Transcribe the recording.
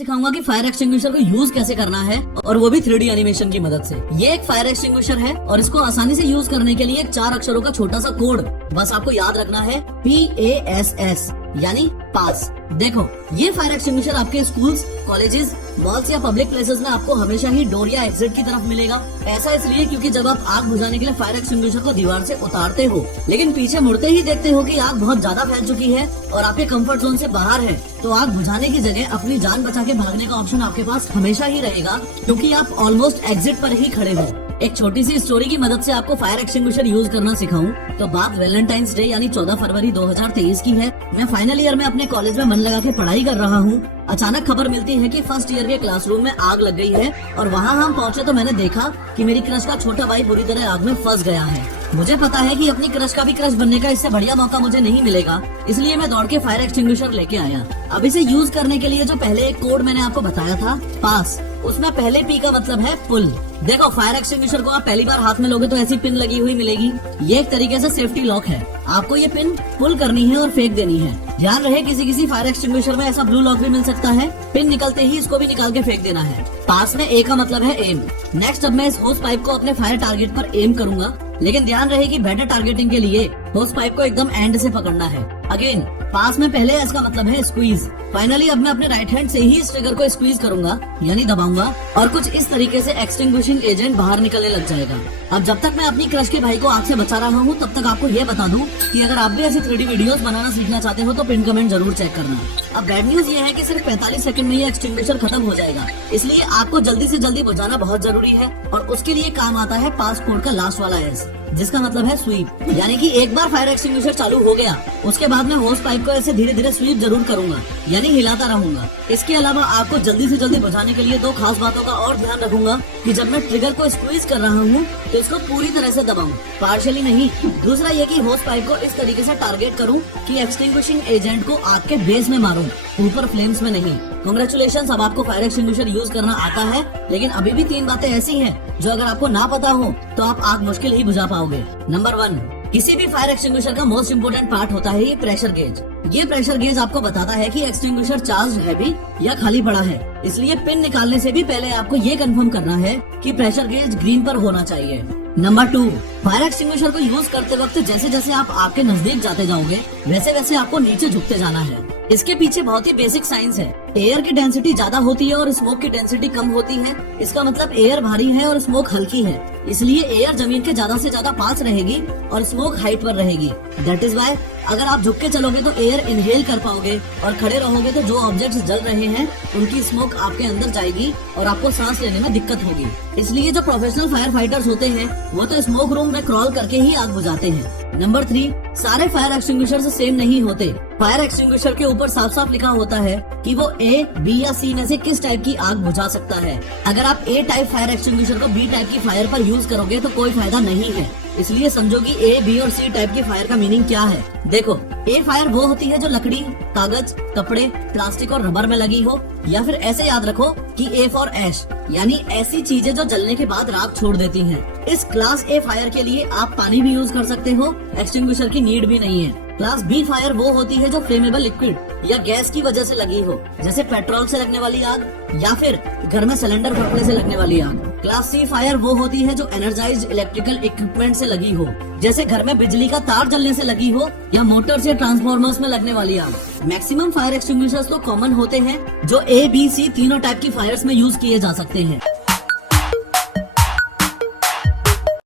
सिखाऊंगा कि fire extinguisher को यूज कैसे करना है, और वो भी 3D एनिमेशन की मदद से। ये एक फायर एक्सटिंग्विशर है और इसको आसानी से यूज करने के लिए एक 4 अक्षरों का छोटा सा कोड बस आपको याद रखना है, PASS यानी पास। देखो, ये फायर एक्सटिंग्विशर आपके स्कूल्स, कॉलेजेस, मॉल्स या पब्लिक प्लेसेस में आपको हमेशा ही डोर या एग्जिट की तरफ मिलेगा। ऐसा इसलिए क्योंकि जब आप आग बुझाने के लिए फायर एक्सटिंग्विशर को दीवार से उतारते हो, लेकिन पीछे मुड़ते ही देखते हो कि आग बहुत ज्यादा फैल चुकी है और आपके कंफर्ट जोन से बाहर है, तो आग बुझाने की जगह अपनी जान बचा के भागने का ऑप्शन आपके पास हमेशा ही रहेगा, क्योंकि आप ऑलमोस्ट एग्जिट पर ही खड़े हो। एक छोटी सी स्टोरी की मदद से आपको फायर एक्सटिंग्विशर यूज करना सिखाऊं तो बात वैलेंटाइंस डे यानी 14 फरवरी 2023 की है। मैं फाइनल ईयर में अपने कॉलेज में मन लगा के पढ़ाई कर रहा हूँ। अचानक खबर मिलती है कि फर्स्ट ईयर के क्लासरूम में आग लग गई है, और वहाँ हम पहुँचे तो मैंने देखा कि मेरी क्रश का छोटा भाई बुरी तरह आग में फंस गया है। मुझे पता है कि अपनी क्रश का भी क्रश बनने का इससे बढ़िया मौका मुझे नहीं मिलेगा, इसलिए मैं दौड़ के फायर एक्सटिंग्विशर लेके आया। अब इसे यूज करने के लिए जो पहले एक कोड मैंने आपको बताया था, पास, उसमें पहले P का मतलब है पुल। देखो, फायर एक्सटिंग्विशर को आप पहली बार हाथ में लोगे तो ऐसी पिन लगी हुई मिलेगी। ये एक तरीके से सेफ्टी लॉक है। आपको ये पिन पुल करनी है और फेंक देनी है। ध्यान रहे, किसी फायर एक्सटिंग्विशर में ऐसा ब्लू लॉक भी मिल सकता है। पिन निकलते ही इसको भी निकाल के फेंक देना है। पास में A का मतलब है एम। नेक्स्ट, अब मैं इस होस पाइप को अपने फायर टारगेट पर एम करूंगा, लेकिन ध्यान रहे कि बेटर टारगेटिंग के लिए होस पाइप को एकदम एंड से पकड़ना है। अगेन, पास में पहले S का मतलब है स्क्वीज। फाइनली अब मैं अपने राइट हैंड से ही इस ट्रिगर को स्क्वीज करूंगा यानी दबाऊंगा, और कुछ इस तरीके से एक्सटिंग्विशिंग एजेंट बाहर निकलने लग जाएगा। अब जब तक मैं अपनी क्रश के भाई को आग से बचा रहा हूँ, तब तक आपको ये बता दूं कि अगर आप भी ऐसे 3D वीडियोस बनाना सीखना चाहते हो तो पिन कमेंट जरूर चेक करना। अब बैड न्यूज ये है कि सिर्फ 45 सेकंड में ये एक्सटिंग्विशर खत्म हो जाएगा, इसलिए आपको जल्दी से जल्दी बुझाना बहुत जरूरी है, और उसके लिए काम आता है पास कोड का लास्ट वाला S, जिसका मतलब है स्वीप। यानी कि एक बार फायर एक्सटिंग्विशर चालू हो गया, उसके बाद मैं होस पाइप को ऐसे धीरे धीरे स्वीप जरूर करूंगा, यानी हिलाता रहूंगा। इसके अलावा आपको जल्दी से जल्दी बुझाने के लिए 2 खास बातों का और ध्यान रखूंगा कि जब मैं ट्रिगर को स्क्वीज कर रहा हूँ तो इसको पूरी तरह से दबाऊं, पार्शियली नहीं। दूसरा ये कि होस पाइप को इस तरीके से टारगेट करूं कि एक्सटिंग्विशिंग एजेंट को आग के बेस में मारूं, ऊपर फ्लेम्स में नहीं। कांग्रेचुलेशंस, अब आपको फायर एक्सटिंग्विशर यूज करना आता है, लेकिन अभी भी 3 बातें ऐसी हैं जो अगर आपको ना पता हो तो आप आग मुश्किल ही बुझा पाओगे। नंबर 1, किसी भी फायर एक्सटिंग्विशर का मोस्ट इम्पोर्टेंट पार्ट होता है ये प्रेशर गेज। ये प्रेशर गेज आपको बताता है कि एक्सटिंग्विशर चार्ज है भी या खाली पड़ा है, इसलिए पिन निकालने से भी पहले आपको ये कंफर्म करना है कि प्रेशर गेज ग्रीन पर होना चाहिए। नंबर 2, फायर एक्सटिंग्विशर को यूज करते वक्त जैसे जैसे आप आग के नजदीक जाते जाओगे, वैसे वैसे आपको नीचे झुकते जाना है। इसके पीछे बहुत ही बेसिक साइंस है। एयर की डेंसिटी ज्यादा होती है और स्मोक की डेंसिटी कम होती है। इसका मतलब एयर भारी है और स्मोक हल्की है, इसलिए एयर जमीन के ज्यादा से ज्यादा पास रहेगी और स्मोक हाइट पर रहेगी। दैट इज वाई अगर आप झुक के चलोगे तो एयर इनहेल कर पाओगे, और खड़े रहोगे तो जो ऑब्जेक्ट्स जल रहे हैं उनकी स्मोक आपके अंदर जाएगी और आपको सांस लेने में दिक्कत होगी। इसलिए जो प्रोफेशनल फायर फाइटर्स होते हैं वो तो स्मोक रूम में क्रॉल करके ही आग बुझाते हैं। नंबर 3, सारे फायर एक्सटिंग्विशर सेम नहीं होते। फायर एक्सटिंग्विशर के ऊपर साफ साफ लिखा होता है कि वो A, B या C में से किस टाइप की आग बुझा सकता है। अगर आप A टाइप फायर एक्सटिंग्विशर को B टाइप की फायर पर यूज करोगे तो कोई फायदा नहीं है। इसलिए समझो कि A, B और C टाइप की फायर का मीनिंग क्या है। देखो, A फायर वो होती है जो लकड़ी, कागज, कपड़े, प्लास्टिक और रबर में लगी हो, या फिर ऐसे याद रखो कि A फॉर ऐश, यानी ऐसी चीजें जो जलने के बाद राख छोड़ देती हैं। इस क्लास A फायर के लिए आप पानी भी यूज कर सकते हो, एक्सटिंग्विशर की नीड भी नहीं है। क्लास B फायर वो होती है जो फ्लेमेबल लिक्विड या गैस की वजह से लगी हो, जैसे पेट्रोल से लगने वाली आग या फिर घर में सिलेंडर फटने से लगने वाली आग। क्लास C फायर वो होती है जो एनर्जाइज्ड इलेक्ट्रिकल इक्विपमेंट से लगी हो, जैसे घर में बिजली का तार जलने से लगी हो या मोटर से ट्रांसफॉर्मर्स में लगने वाली आग। मैक्सिमम फायर एक्सटिंग्विशर्स तो कॉमन होते हैं जो A, B, C तीनों टाइप की फायर्स में यूज किए जा सकते हैं।